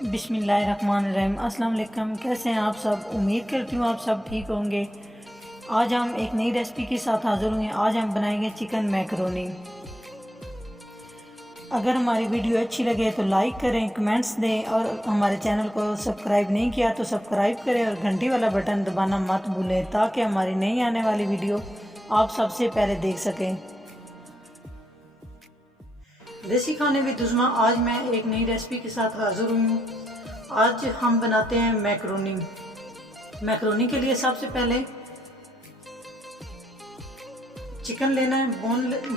बिस्मिल्लाहिर्रहमानिर्रहीम। अस्सलाम वालेकुम। कैसे हैं आप सब? उम्मीद करती हूँ आप सब ठीक होंगे। आज हम एक नई रेसिपी के साथ हाज़िर हुए हैं। आज हम बनाएंगे चिकन मैकरोनी। अगर हमारी वीडियो अच्छी लगे तो लाइक करें, कमेंट्स दें और हमारे चैनल को सब्सक्राइब नहीं किया तो सब्सक्राइब करें और घंटी वाला बटन दबाना मत भूलें ताकि हमारी नई आने वाली वीडियो आप सबसे पहले देख सकें। देसी खाने में दुश्मन, आज मैं एक नई रेसिपी के साथ हाजिर हूँ। आज हम बनाते हैं मैकरोनी। मैकरोनी के लिए सबसे पहले चिकन लेना है,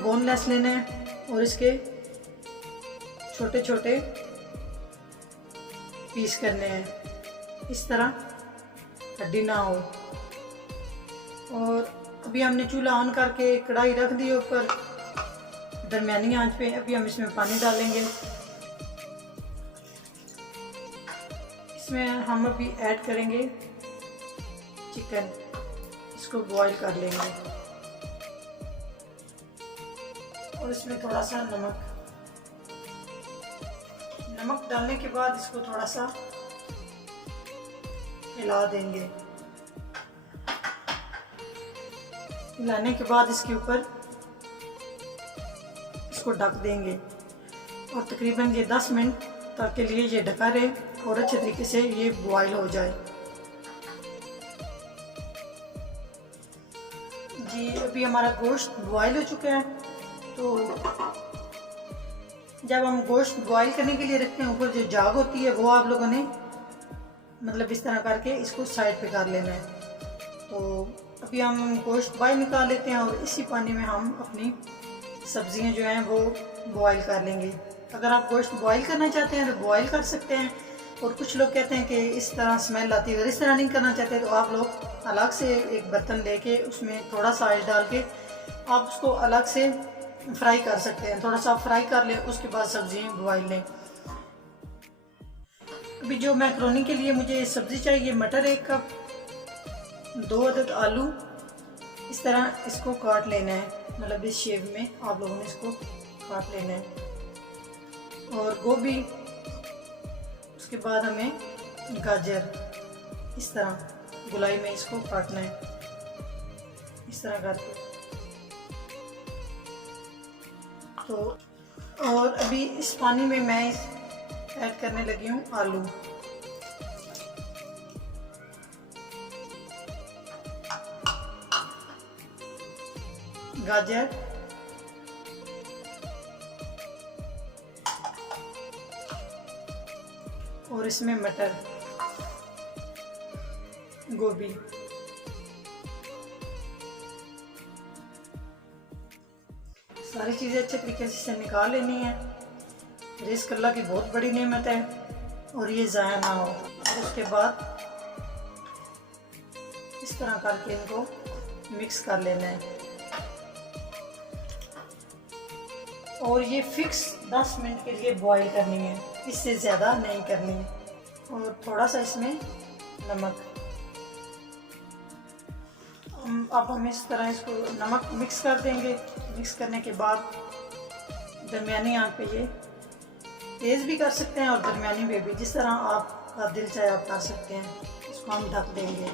बोनलेस लेना है और इसके छोटे छोटे पीस करने हैं, इस तरह हड्डी ना हो। और अभी हमने चूल्हा ऑन करके कढ़ाई रख दी ऊपर दरमियानी आंच पे। अभी हम इसमें पानी डालेंगे। इसमें हम अभी ऐड करेंगे चिकन, इसको बॉईल कर लेंगे और इसमें थोड़ा सा नमक डालने के बाद इसको थोड़ा सा हिला देंगे। हिलाने के बाद इसके ऊपर इसको ढक देंगे और तकरीबन ये 10 मिनट तक के लिए ये ढका रहे और अच्छे तरीके से ये बॉईल हो जाए। जी अभी हमारा गोश्त बॉईल हो चुका है। तो जब हम गोश्त बॉईल करने के लिए रखते हैं, ऊपर जो जाग होती है वो आप लोगों ने मतलब इस तरह करके इसको साइड पे कर लेना है। तो अभी हम गोश्त बॉईल निकाल लेते हैं और इसी पानी में हम अपनी सब्जियां जो हैं वो बॉईल कर लेंगे। अगर आप गोश्त बॉईल करना चाहते हैं तो बॉईल कर सकते हैं। और कुछ लोग कहते हैं कि इस तरह स्मेल आती है। अगर इस तरह नहीं करना चाहते तो आप लोग अलग से एक बर्तन लेके उसमें थोड़ा सा ऑयल डाल के आप उसको अलग से फ्राई कर सकते हैं। थोड़ा सा फ्राई कर लें, उसके बाद सब्जियां बॉईल लें। अभी जो मैकरोनी के लिए मुझे सब्ज़ी चाहिए, मटर 1 कप, 2 अदद आलू, इस तरह इसको काट लेना है, मतलब इस शेप में आप लोगों ने इसको काट लेना है। और गोभी, उसके बाद हमें गाजर इस तरह गोलाई में इसको काटना है, इस तरह करके। तो और अभी इस पानी में मैं ऐड करने लगी हूँ आलू। गाजर, और इसमें मटर, गोभी। सारी चीज़ें अच्छे तरीके से निकाल लेनी है। रिस्क अल्लाह की बहुत बड़ी नेमत है और ये ज़ाया ना हो। और उसके बाद इस तरह करके इनको मिक्स कर लेना है और ये फिक्स 10 मिनट के लिए बॉईल करनी है, इससे ज़्यादा नहीं करनी है। और थोड़ा सा इसमें नमक, अब हम इस तरह इसको नमक मिक्स कर देंगे। मिक्स करने के बाद दरमियानी आंच पे, ये तेज़ भी कर सकते हैं और दरमियानी पे भी, जिस तरह आपका दिल चाहे आप कर सकते हैं। इसको हम ढक देंगे।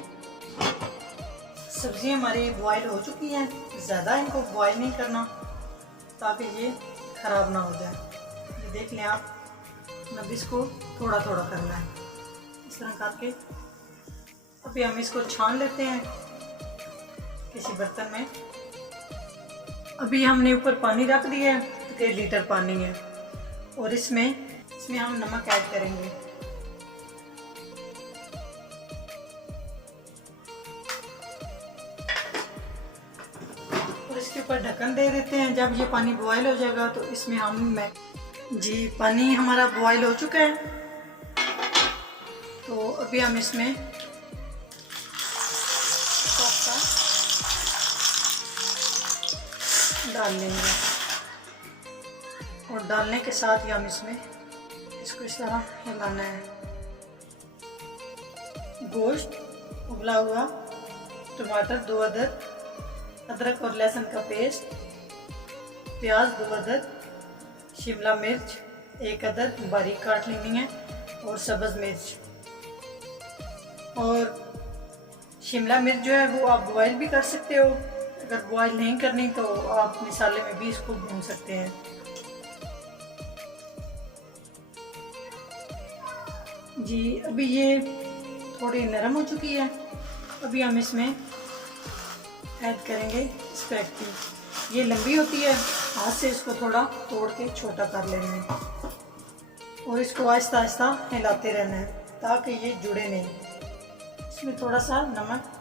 सब्जियां हमारी बॉईल हो चुकी हैं। ज़्यादा इनको बॉईल नहीं करना ताकि ये ख़राब ना हो जाए। ये देख लें आप, मतलब इसको थोड़ा थोड़ा करना है, इस तरह करके। अभी हम इसको छान लेते हैं किसी बर्तन में। अभी हमने ऊपर पानी रख दिया है, 1.5 लीटर पानी है और इसमें हम नमक ऐड करेंगे। और इसके ऊपर ढक्कन दे देते हैं। जब ये पानी बॉयल हो जाएगा तो इसमें जी पानी हमारा बॉयल हो चुका है। तो अभी हम इसमें डाल लेंगे और डालने के साथ ही हम इसमें इसको इस तरह हिलाना है। गोश्त, उबला हुआ टमाटर 2 अदद, अदरक और लहसुन का पेस्ट, प्याज 2 अदद, शिमला मिर्च 1 अदद बारीक काट लेनी है, और सब्ज़ मिर्च, और शिमला मिर्च जो है वो आप बॉयल भी कर सकते हो। अगर बॉयल नहीं करनी तो आप मसाले में भी इसको भून सकते हैं। जी अभी ये थोड़ी नरम हो चुकी है। अभी हम इसमें ऐड करेंगे स्पैगेटी। ये लंबी होती है, हाथ से इसको थोड़ा तोड़ के छोटा कर लेना है और इसको आहिस्ता आहिस्ता हिलाते रहना है ताकि ये जुड़े नहीं। इसमें थोड़ा सा नमक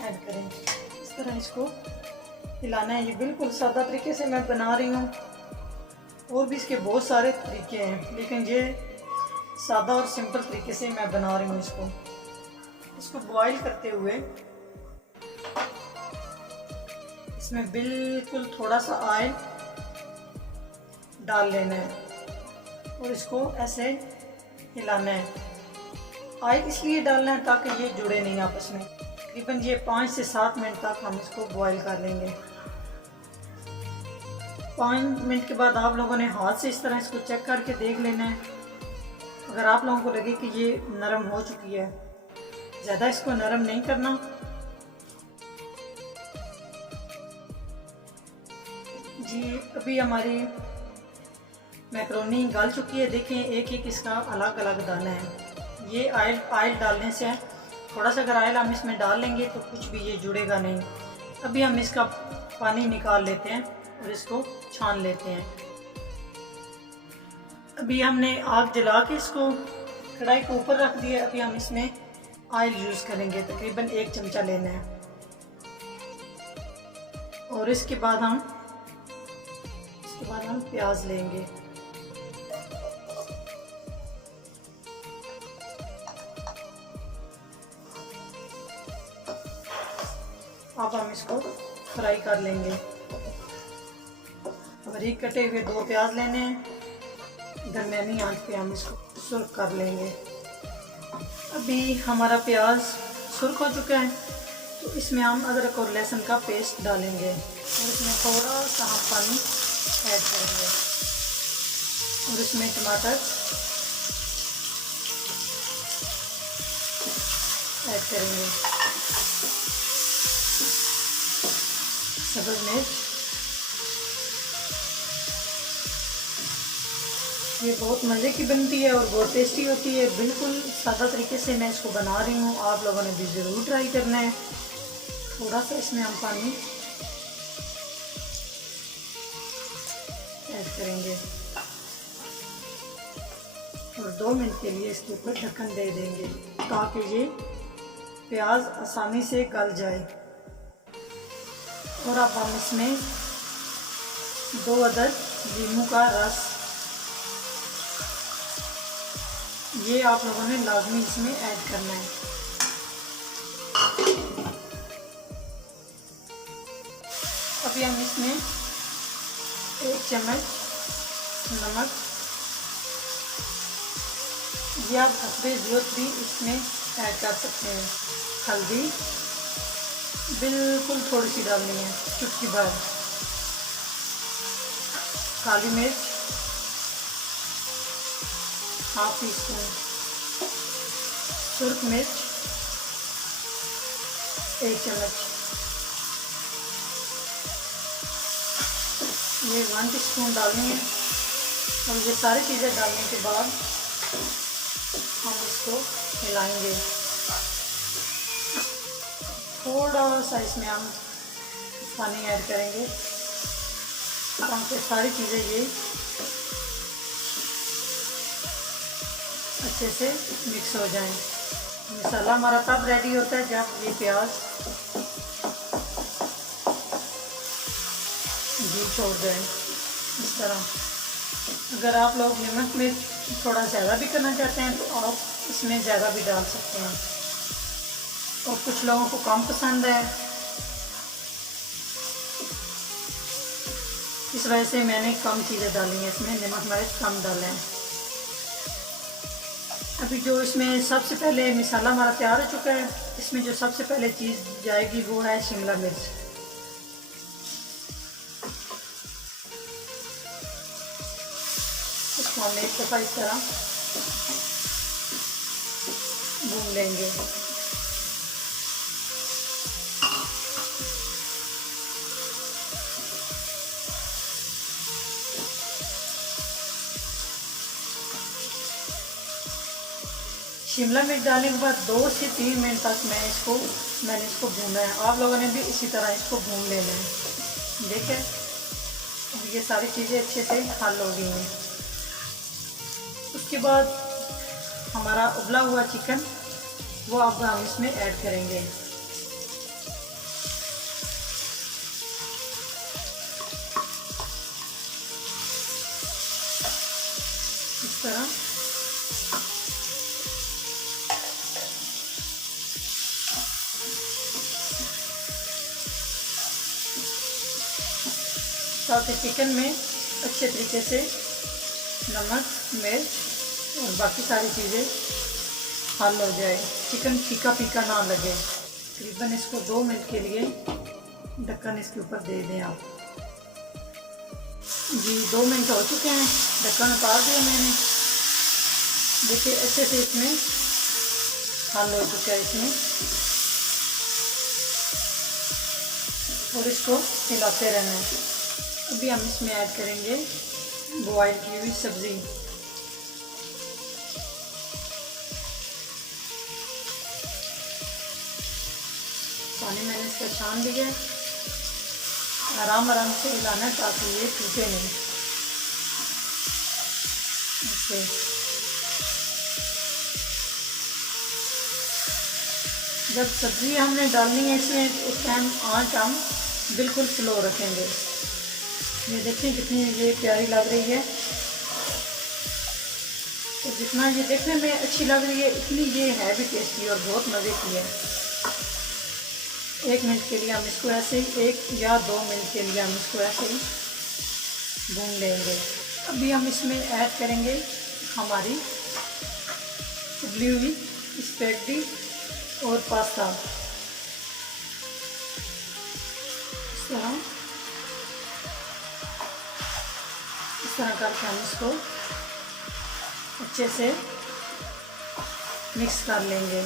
ऐड करें। इस तरह इसको हिलाना है। ये बिल्कुल सादा तरीके से मैं बना रही हूँ, और भी इसके बहुत सारे तरीके हैं, लेकिन ये सादा और सिंपल तरीके से मैं बना रही हूँ इसको बॉईल करते हुए इसमें बिल्कुल थोड़ा सा ऑयल डाल लेना है और इसको ऐसे हिलाना है। ऑयल इसलिए डालना है ताकि ये जुड़े नहीं आपस में। तकरीबन ये 5 से 7 मिनट तक हम इसको बॉईल कर लेंगे। 5 मिनट के बाद आप लोगों ने हाथ से इस तरह इसको चेक करके देख लेना है। अगर आप लोगों को लगे कि ये नरम हो चुकी है, ज़्यादा इसको नरम नहीं करना। जी अभी हमारी मैकरोनी गल चुकी है। देखें एक एक इसका अलग अलग दाना है। ये ऑयल डालने से थोड़ा सा अगर ऑयल हम इसमें डाल लेंगे तो कुछ भी ये जुड़ेगा नहीं। अभी हम इसका पानी निकाल लेते हैं और इसको छान लेते हैं। अभी हमने आग जला के इसको कढ़ाई को ऊपर रख दिया। अभी हम इसमें ऑयल यूज़ करेंगे, तकरीबन 1 चमचा लेना है, और इसके बाद हम प्याज लेंगे। अब हम इसको फ्राई कर लेंगे। बारीक कटे हुए 2 प्याज लेने हैं, दरमियानी आंच पे हम इसको सुर्ख कर लेंगे। अभी हमारा प्याज सुर्ख हो चुका है, तो इसमें हम अदरक और लहसुन का पेस्ट डालेंगे और इसमें थोड़ा सा हम पानी ऐड करेंगे और इसमें टमाटर ऐड करेंगे, सब्ज़ मिर्च। ये बहुत मज़े की बनती है और बहुत टेस्टी होती है। बिल्कुल सादा तरीके से मैं इसको बना रही हूँ, आप लोगों ने भी ज़रूर ट्राई करना है। थोड़ा सा इसमें हम पानी ऐड करेंगे और 2 मिनट के लिए इसके ऊपर ढक्कन दे देंगे ताकि ये प्याज आसानी से गल जाए। और अब हम इसमें 2 अदद नींबू का रस, ये आप लोगों ने लाजमी इसमें ऐड करना है। अभी हम इसमें 1 चम्मच नमक, ये आप हस्बे ज़रूरत भी इसमें ऐड कर सकते हैं। हल्दी बिल्कुल थोड़ी सी डालनी है, चुटकी भर। काली मिर्च ½ टीस्पून, सुर्ख मिर्च 1 चम्मच, ये 1 टीस्पून डालनी है। और ये सारी चीज़ें डालने के बाद हम इसको मिलाएंगे। थोड़ा सा इसमें हम पानी ऐड करेंगे ताकि सारी चीज़ें ये अच्छे से मिक्स हो जाएं। मसाला हमारा तब रेडी होता है जब ये प्याज घी छोड़ जाए इस तरह। अगर आप लोग नमक में थोड़ा ज़्यादा भी करना चाहते हैं तो आप इसमें ज़्यादा भी डाल सकते हैं, और कुछ लोगों को कम पसंद है, इस वजह से मैंने कम चीज़ें डाली हैं इसमें, नमक मिर्च कम डालें हैं। अभी जो इसमें सबसे पहले मसाला हमारा तैयार हो चुका है, इसमें जो सबसे पहले चीज़ जाएगी वो है शिमला मिर्च। इसको हम एक दफ़ा इस तरह भून लेंगे। शिमला मिर्च डालने के बाद 2 से 3 मिनट तक मैंने इसको भूना है। आप लोगों ने भी इसी तरह इसको भून लेना है। देखिए अब ये सारी चीज़ें अच्छे से हल हो गई हैं। उसके बाद हमारा उबला हुआ चिकन वो अब हम इसमें ऐड करेंगे। इस तरह ताकि चिकन में अच्छे तरीके से नमक, मिर्च और बाकी सारी चीज़ें हल हो जाए, चिकन फीका फीका ना लगे। तकरीबन इसको 2 मिनट के लिए ढक्कन इसके ऊपर दे दें आप। जी 2 मिनट हो चुके हैं, ढक्कन उतार दिया मैंने। देखिए अच्छे से इसमें हल हो चुका है इसमें, और इसको हिलाते रहना है। अभी हम इसमें ऐड करेंगे बॉयल की हुई सब्ज़ी। पानी मैंने इसका छान लिया, आराम आराम से हिलाना है ताकि ये टूटे नहीं। ऐसे जब सब्ज़ी हमने डालनी है इसमें उस टाइम आंच हम बिल्कुल स्लो रखेंगे। ये देखिए कितनी ये प्यारी लग रही है। तो जितना ये देखने में अच्छी लग रही है इतनी ये है भी टेस्टी और बहुत मज़े की है। 1 मिनट के लिए हम इसको ऐसे ही 1 या 2 मिनट के लिए हम इसको ऐसे ही भून लेंगे। अभी हम इसमें ऐड करेंगे हमारी उबली हुई स्पैगेटी और पास्ता। इस तरह करके हम इसको अच्छे से मिक्स कर लेंगे।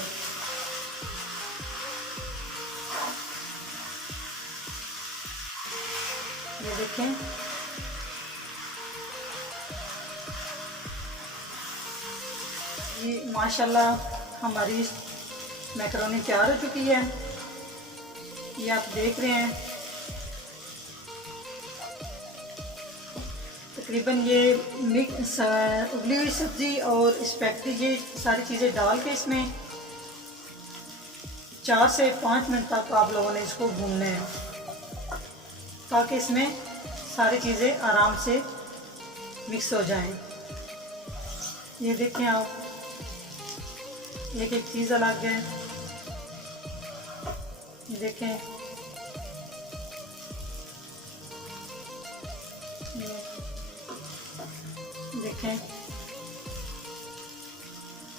ये देखें ये माशाल्लाह हमारी मैकरोनी तैयार हो चुकी है। ये आप देख रहे हैं तकरीबन ये मिक्स उबली हुई सब्ज़ी और स्पैगेटी ये सारी चीज़ें डाल के इसमें 4 से 5 मिनट तक आप लोगों ने इसको भूनना है ताकि इसमें सारी चीज़ें आराम से मिक्स हो जाएं। ये देखें आप एक एक चीज़ अलग है। ये देखें देखें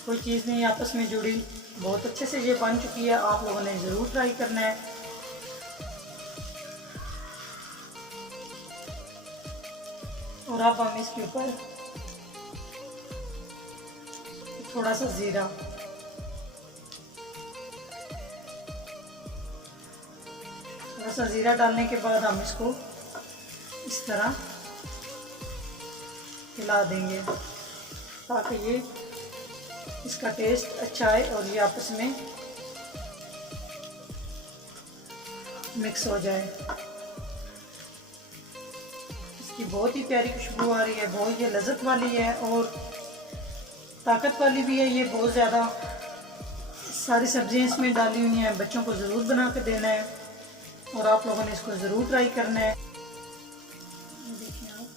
कोई चीज़ नहीं आपस में जुड़ी, बहुत अच्छे से ये बन चुकी है। आप लोगों ने ज़रूर ट्राई करना है। और अब हम इसके ऊपर थोड़ा सा ज़ीरा, डालने के बाद हम इसको इस तरह हिला देंगे ताकि ये इसका टेस्ट अच्छा आए और ये आपस में मिक्स हो जाए। इसकी बहुत ही प्यारी खुशबू आ रही है, बहुत ये लज़्ज़त वाली है और ताकत वाली भी है। ये बहुत ज़्यादा सारी सब्जियां इसमें डाली हुई हैं। बच्चों को ज़रूर बना कर देना है और आप लोगों ने इसको ज़रूर ट्राई करना है। देखिए आप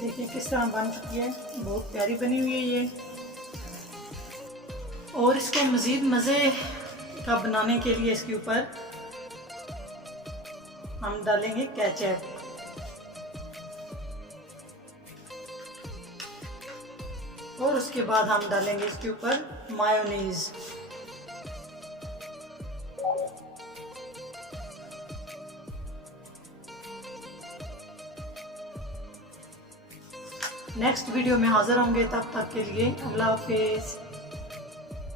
देखिए किस तरह बन चुकी है, बहुत प्यारी बनी हुई है ये। और इसको मज़ीद मज़े का बनाने के लिए इसके ऊपर हम डालेंगे केचप। और उसके बाद हम डालेंगे इसके ऊपर मायोनीज। नेक्स्ट वीडियो में हाजिर होंगे, तब तक के लिए अल्लाह हाफिज़।